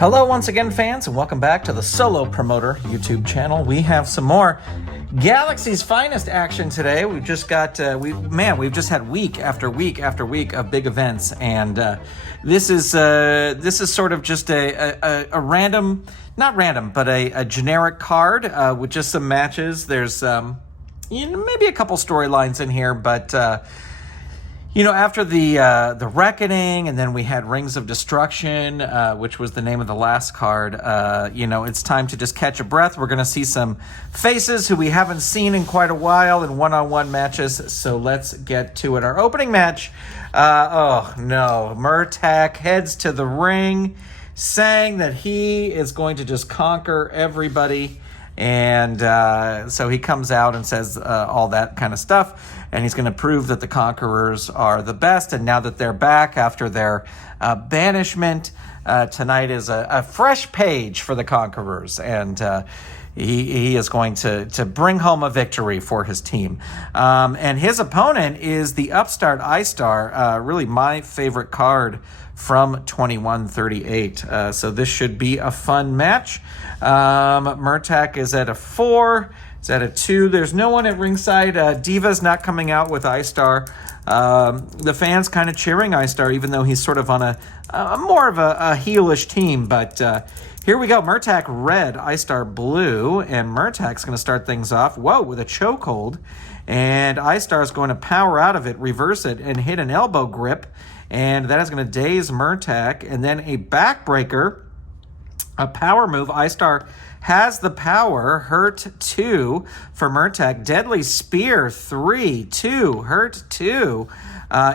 Hello once again, fans, and welcome back to the Solo Promoter YouTube channel. We have some more Galaxy's Finest action today. We've just got, we've just had week after week after week of big events, and this is sort of just a random, not random, but a generic card with just some matches. There's maybe a couple storylines in here, but after the Reckoning, and then we had Rings of Destruction, which was the name of the last card, it's time to just catch a breath. We're going to see some faces who we haven't seen in quite a while in one-on-one matches, so let's get to it. Our opening match, Murtak heads to the ring, saying that he is going to just conquer everybody. And so he comes out and says all that kind of stuff, and he's going to prove that the Conquerors are the best. And now that they're back after their banishment, tonight is a fresh page for the Conquerors, and he is going to bring home a victory for his team. And his opponent is the upstart iStar, really my favorite card from 2138. So this should be a fun match. Murtak is at a 4. It's at a 2. There's no one at ringside. Diva's not coming out with iStar. The fans kind of cheering iStar, even though he's sort of on a more of a heelish team. But here we go. Murtak red, iStar blue, and Murtak's going to start things off. With a chokehold. And iStar is going to power out of it, reverse it, and hit an elbow grip. And that is going to daze Murtak. And then a backbreaker, a power move. iStar has the power. Hurt 2 for Murtak. Deadly Spear 3, 2, hurt 2.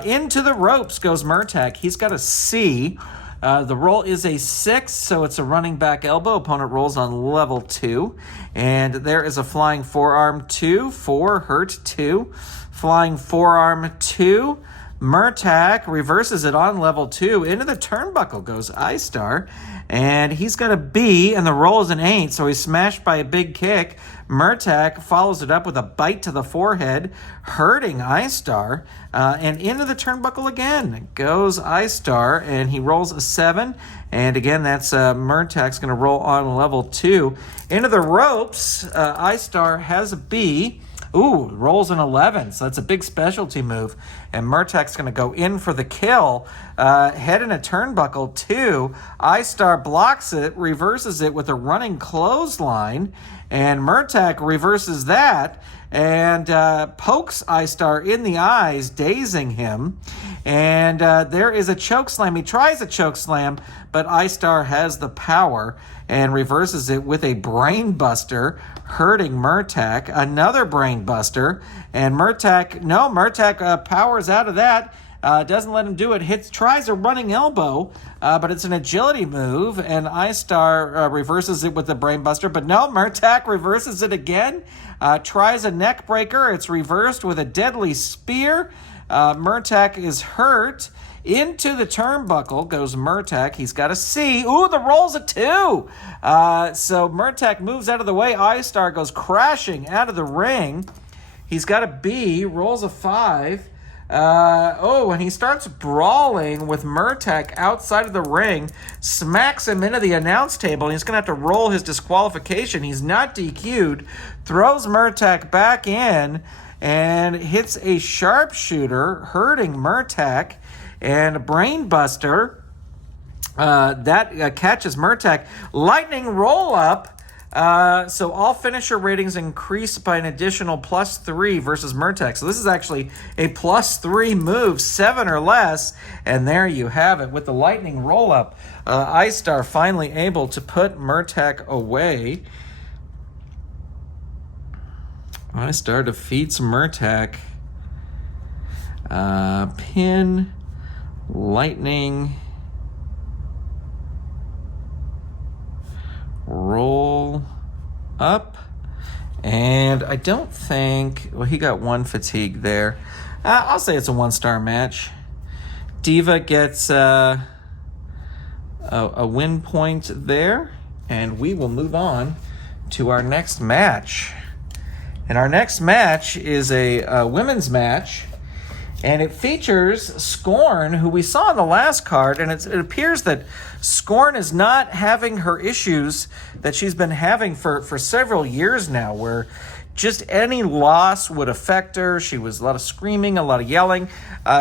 Into the ropes goes Murtak. He's got a C. The roll is a 6, so it's a running back elbow. Opponent rolls on level 2. And there is a flying forearm 2, 4, hurt 2. Flying forearm 2. Murtak reverses it on level 2. Into the turnbuckle goes iStar. And he's got a B, and the roll is an 8, so he's smashed by a big kick. Murtak follows it up with a bite to the forehead, hurting iStar. And into the turnbuckle again goes iStar, and he rolls a 7. And again, that's Murtak's going to roll on level 2. Into the ropes, iStar has a B. Rolls an 11, so that's a big specialty move. And Murtak's going to go in for the kill. Head in a turnbuckle 2. iStar blocks it, reverses it with a running clothesline. And Murtak reverses that and pokes iStar in the eyes, dazing him. And there is a chokeslam. He tries a chokeslam, but iStar has the power and reverses it with a brain buster, hurting Murtak. Another brain buster, and Murtak powers out of that. Doesn't let him do it. Tries a running elbow, but it's an agility move, and iStar reverses it with the brain buster. But no, Murtak reverses it again. Tries a neck breaker. It's reversed with a deadly spear. Murtak is hurt. Into the turnbuckle goes Murtak. He's got a C. The roll's a 2. So Murtak moves out of the way. iStar goes crashing out of the ring. He's got a B. Rolls a 5. And he starts brawling with Murtak outside of the ring. Smacks him into the announce table. And he's going to have to roll his disqualification. He's not DQ'd. Throws Murtak back in and hits a sharpshooter, hurting Murtak. And a brain buster that catches Murtak. Lightning roll up. So all finisher ratings increase by an additional +3 versus Murtak. So this is actually a +3 move, 7 or less. And there you have it. With the lightning roll up, iStar finally able to put Murtak away. iStar defeats Murtak. Pin. Lightning roll up, and I don't think, he got 1 fatigue there. I'll say it's a 1-star match. Diva gets a win point there, and we will move on to our next match. And our next match is a women's match. And it features Scorn, who we saw in the last card, and it appears that Scorn is not having her issues that she's been having for several years now, where just any loss would affect her. She was a lot of screaming, a lot of yelling.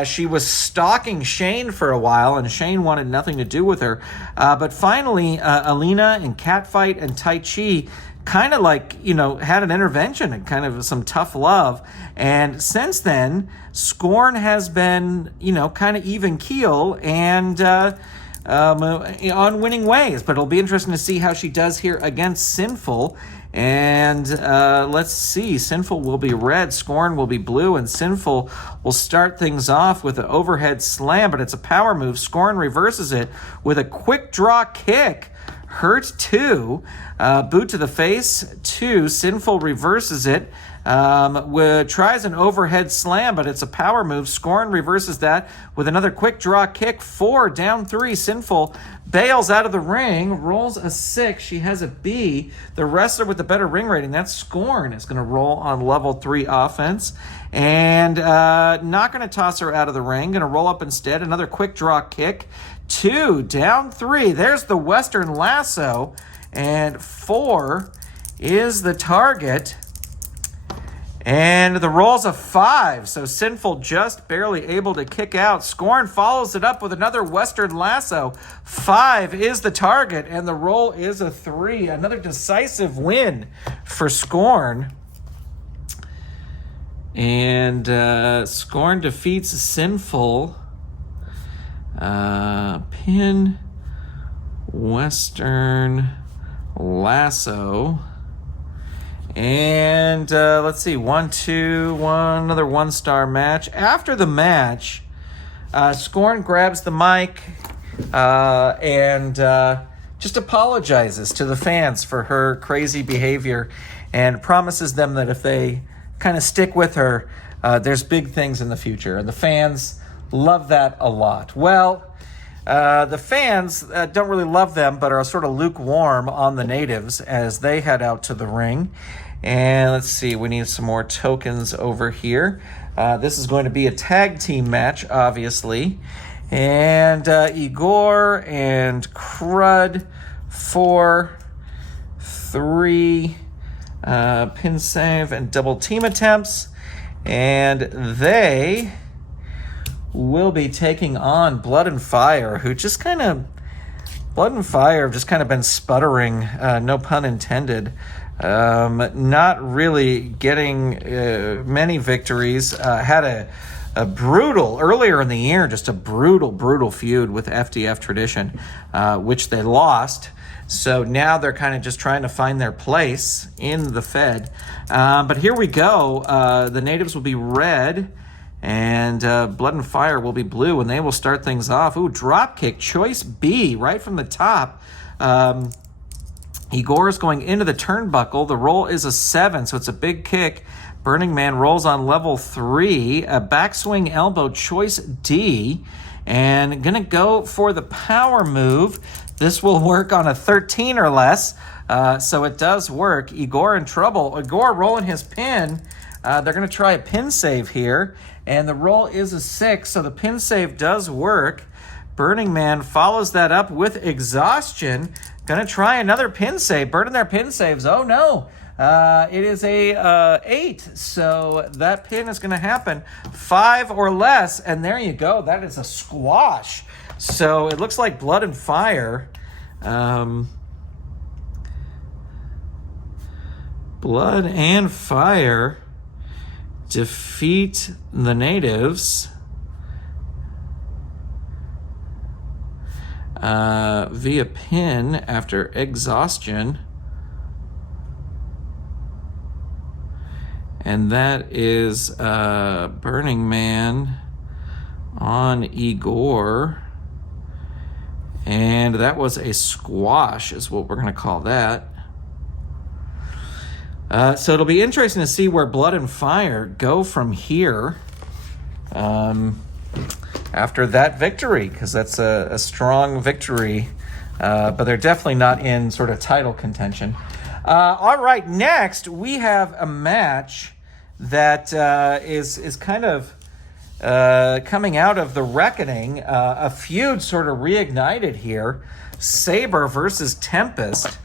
She was stalking Shane for a while, and Shane wanted nothing to do with her. But finally, Alina and Catfight and Tai Chi kind of had an intervention and kind of some tough love. And since then, Scorn has been, kind of even keel and on winning ways. But it'll be interesting to see how she does here against Sinful. And let's see, Sinful will be red, Scorn will be blue, and Sinful will start things off with an overhead slam, but it's a power move. Scorn reverses it with a quick draw kick. Hurt 2, boot to the face 2. Sinful reverses it, tries an overhead slam, but it's a power move. Scorn reverses that with another quick draw kick 4, down 3. Sinful bails out of the ring, rolls a 6. She has a B. The wrestler with the better ring rating, that's Scorn, is going to roll on level 3 offense. And not going to toss her out of the ring. Going to roll up instead. Another quick draw kick. 2, down 3. There's the Western Lasso. And 4 is the target. And the roll's a 5. So Sinful just barely able to kick out. Scorn follows it up with another Western Lasso. 5 is the target. And the roll is a 3. Another decisive win for Scorn. And Scorn defeats Sinful. Pin, Western Lasso. And let's see, 1, 2, 1, another 1-star match. After the match, Scorn grabs the mic and just apologizes to the fans for her crazy behavior and promises them that if they kind of stick with her, there's big things in the future. And the fans love that a lot. Well, the fans don't really love them, but are sort of lukewarm on the natives as they head out to the ring. And let's see, we need some more tokens over here. This is going to be a tag team match, obviously. And Igor and Crud 4, 3 pin save and double team attempts. And they will be taking on Blood and Fire, who just kind of... Blood and Fire have just kind of been sputtering, no pun intended. Not really getting many victories. Had a brutal, earlier in the year, just a brutal feud with FDF Tradition, which they lost. So now they're kind of just trying to find their place in the Fed. But here we go. The natives will be red, and Blood and Fire will be blue, and they will start things off. Ooh, drop kick, choice B, right from the top. Igor is going into the turnbuckle. The roll is a 7, so it's a big kick. Burning Man rolls on level 3. A backswing elbow, choice D. And going to go for the power move. This will work on a 13 or less, so it does work. Igor in trouble. Igor rolling his pin. They're going to try a pin save here, and the roll is a 6, so the pin save does work. Burning Man follows that up with exhaustion. Going to try another pin save. Burning their pin saves. Oh, no. It is a 8, so that pin is going to happen. 5 or less, and there you go. That is a squash. So it looks like Blood and Fire. Blood and Fire defeat the natives via pin after exhaustion. And that is Burning Man on Igor. And that was a squash, is what we're going to call that. So it'll be interesting to see where Blood and Fire go from here after that victory, because that's a strong victory. But they're definitely not in sort of title contention. All right, next we have a match that is kind of coming out of the Reckoning, a feud sort of reignited here. Saber versus Tempest.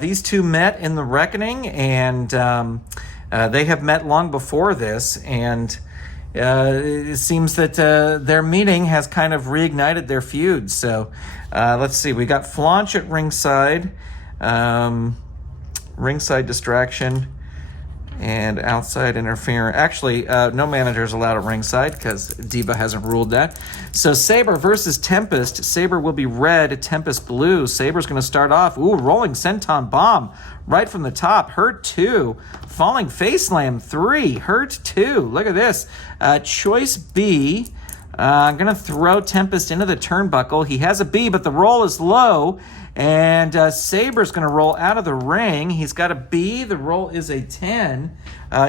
These two met in the Reckoning, and they have met long before this, and it seems that their meeting has kind of reignited their feud. So let's see. We got Flaunch at ringside. Ringside distraction. And outside interference. Actually, no managers allowed at ringside because Diva hasn't ruled that. So Saber versus Tempest. Saber will be red, Tempest blue. Saber's going to start off. Ooh, rolling senton bomb right from the top. Hurt 2. Falling face slam 3. Hurt 2. Look at this. Choice B. I'm going to throw Tempest into the turnbuckle. He has a B, but the roll is low. And Saber's going to roll out of the ring. He's got a B. The roll is a 10.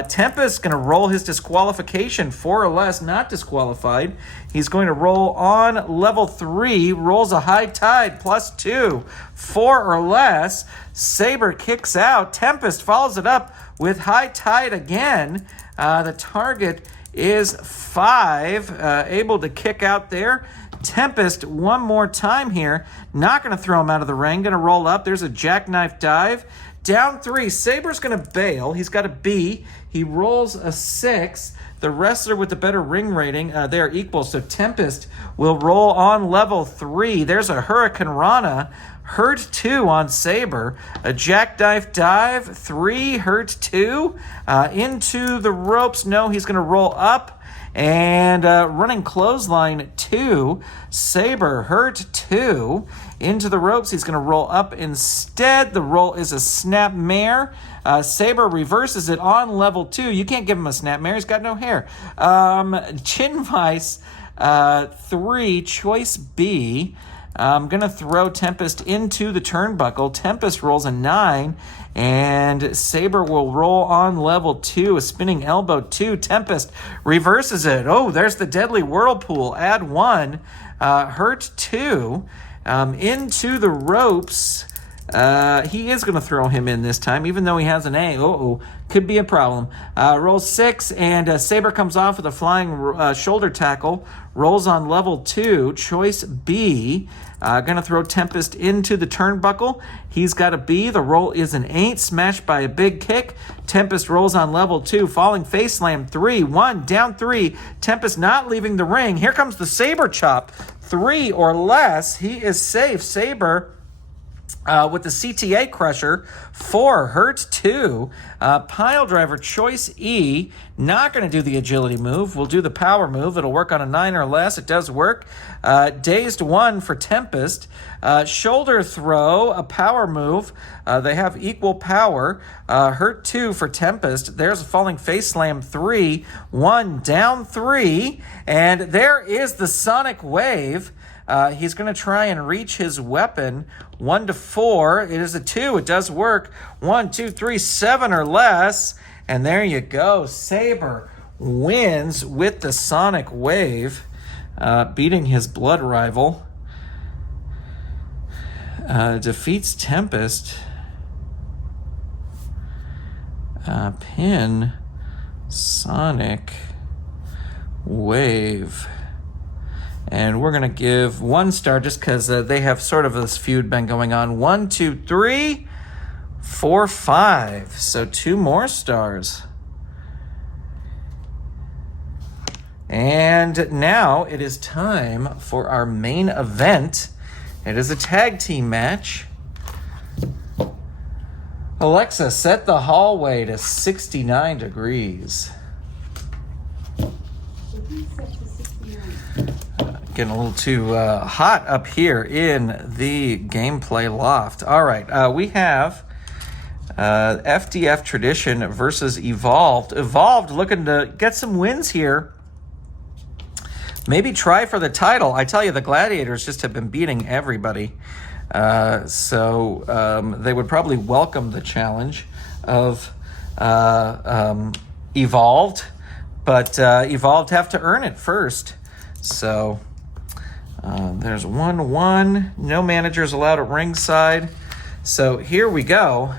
Tempest's going to roll his disqualification, 4 or less, not disqualified. He's going to roll on level 3, rolls a high tide, +2, 4 or less. Saber kicks out. Tempest follows it up with high tide again. The target is 5, able to kick out there. Tempest one more time here. Not going to throw him out of the ring. Going to roll up. There's a jackknife dive. Down 3. Saber's going to bail. He's got a B. He rolls a 6. The wrestler with the better ring rating, they're equal. So Tempest will roll on level 3. There's a Hurricane Rana. Hurt 2 on Saber. A jackknife dive. 3. Hurt 2. Into the ropes. No, he's going to roll up. And running clothesline 2, Saber hurt 2. Into the ropes, he's going to roll up instead. The roll is a snap mare. Saber reverses it on level 2. You can't give him a snap mare. He's got no hair. Chin Vice 3, choice B. I'm going to throw Tempest into the turnbuckle. Tempest rolls a 9, and Saber will roll on level 2, a spinning elbow 2. Tempest reverses it. Oh, there's the deadly whirlpool. Add 1. Hurt 2. Into the ropes. He is going to throw him in this time, even though he has an A. Could be a problem. Roll 6, and Saber comes off with a flying shoulder tackle. Rolls on level 2, choice B. Going to throw Tempest into the turnbuckle. He's got a B. The roll is an 8, smashed by a big kick. Tempest rolls on level 2, falling face slam 3. 1, down 3. Tempest not leaving the ring. Here comes the Saber chop. 3 or less. He is safe. Saber with the CTA crusher. 4, hurt 2. Pile driver, choice E. Not going to do the agility move. We'll do the power move. It'll work on a 9 or less. It does work. Dazed 1 for Tempest. Shoulder throw, a power move. They have equal power. Hurt 2 for Tempest. There's a falling face slam 3. 1, down 3. And there is the Sonic Wave. He's going to try and reach his weapon. 1 to 4. It is a 2. It does work. 1, 2, 3, 7 or less. And there you go. Saber wins with the Sonic Wave, beating his blood rival. Defeats Tempest. Pin. Sonic Wave. And we're going to give 1 star just because they have sort of this feud been going on. 1, 2, 3, 4, 5. So 2 more stars. And now it is time for our main event. It is a tag team match. Alexa, set the hallway to 69 degrees. Getting a little too hot up here in the gameplay loft. All right, we have FDF Tradition versus Evolved. Evolved looking to get some wins here. Maybe try for the title. I tell you, the Gladiators just have been beating everybody. So they would probably welcome the challenge of Evolved. But Evolved have to earn it first. So there's 1-1. No managers allowed at ringside. So here we go.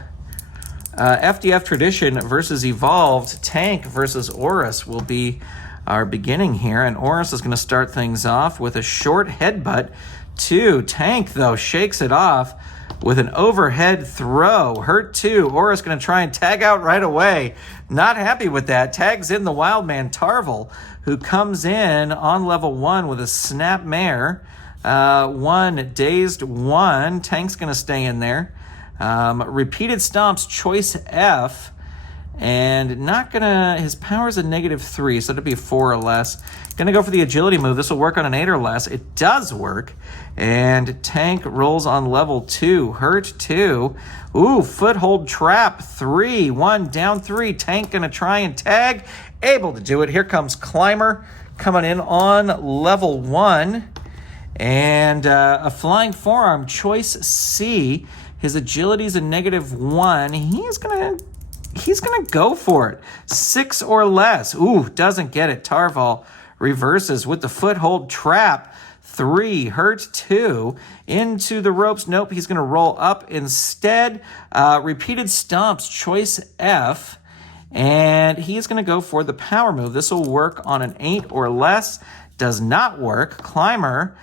FDF Tradition versus Evolved. Tank versus Horus will be are beginning here, and Oris is going to start things off with a short headbutt to Tank, though, shakes it off with an overhead throw. Hurt 2. Oris going to try and tag out right away. Not happy with that. Tags in the wild man, Tarvel, who comes in on level 1 with a snap mare. 1 dazed 1. Tank's going to stay in there. Repeated stomps, choice F. And not gonna, his power's a -3, so it'll be a 4 or less. Gonna go for the agility move. This will work on an 8 or less. It does work. And Tank rolls on level 2. Hurt 2. Ooh, foothold trap 3. 1 down 3. Tank gonna try and tag. Able to do it. Here comes Climber coming in on level 1. And a flying forearm, choice C. His agility's a -1. He's gonna go for it. 6 or less. Ooh, doesn't get it. Tarval reverses with the foothold trap. 3, hurt 2. Into the ropes. Nope, he's gonna roll up instead. Repeated stomps, choice F. And he is gonna go for the power move. This will work on an 8 or less. Does not work. Climber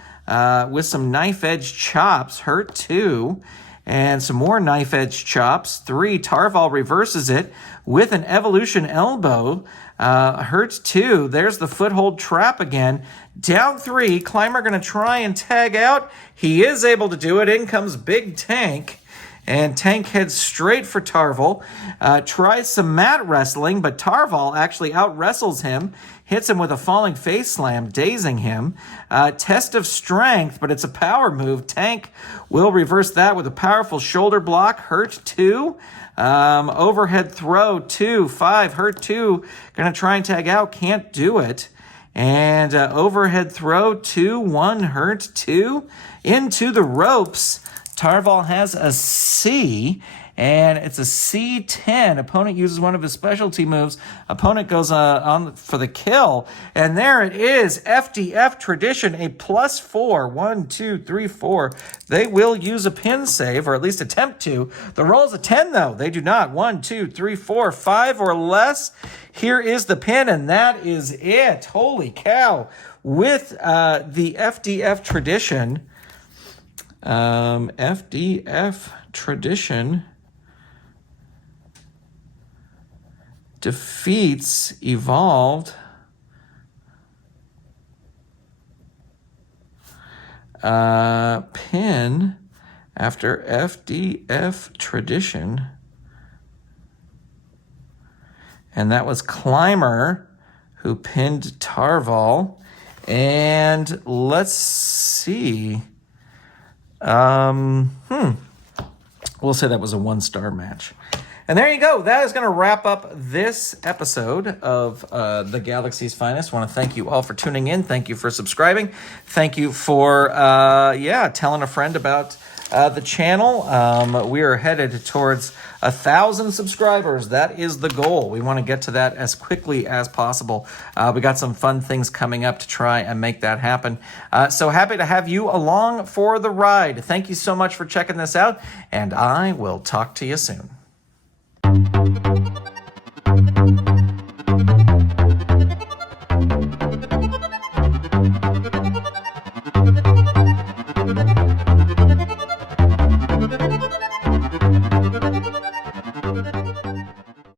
with some knife edge chops. Hurt 2. And some more knife edge chops. 3, Tarval reverses it with an evolution elbow. Hurt 2. There's the foothold trap again. Down 3, Climber going to try and tag out. He is able to do it. In comes Big Tank. And Tank heads straight for Tarval. Tries some mat wrestling, but Tarval actually out-wrestles him. Hits him with a falling face slam, dazing him. Test of strength, but it's a power move. Tank will reverse that with a powerful shoulder block. Hurt 2. Overhead throw 2. 5. Hurt 2. Gonna try and tag out. Can't do it. And overhead throw 2. 1. Hurt 2. Into the ropes. Tarval has a C, and it's a C10. Opponent uses one of his specialty moves. Opponent goes on for the kill. And there it is. FDF tradition, a +4. 1, 2, 3, 4. They will use a pin save, or at least attempt to. The roll's a 10, though. They do not. 1, 2, 3, 4, 5 or less. Here is the pin, and that is it. Holy cow. With the FDF tradition... FDF tradition defeats evolved pin after FDF tradition, and that was Climber who pinned Tarval. And let's see. We'll say that was a 1-star match. And there you go. That is going to wrap up this episode of The Galaxy's Finest. I want to thank you all for tuning in. Thank you for subscribing. Thank you for, telling a friend about the channel. We are headed towards 1,000 subscribers. That is the goal. We want to get to that as quickly as possible. We got some fun things coming up to try and make that happen. So happy to have you along for the ride. Thank you so much for checking this out, and I will talk to you soon.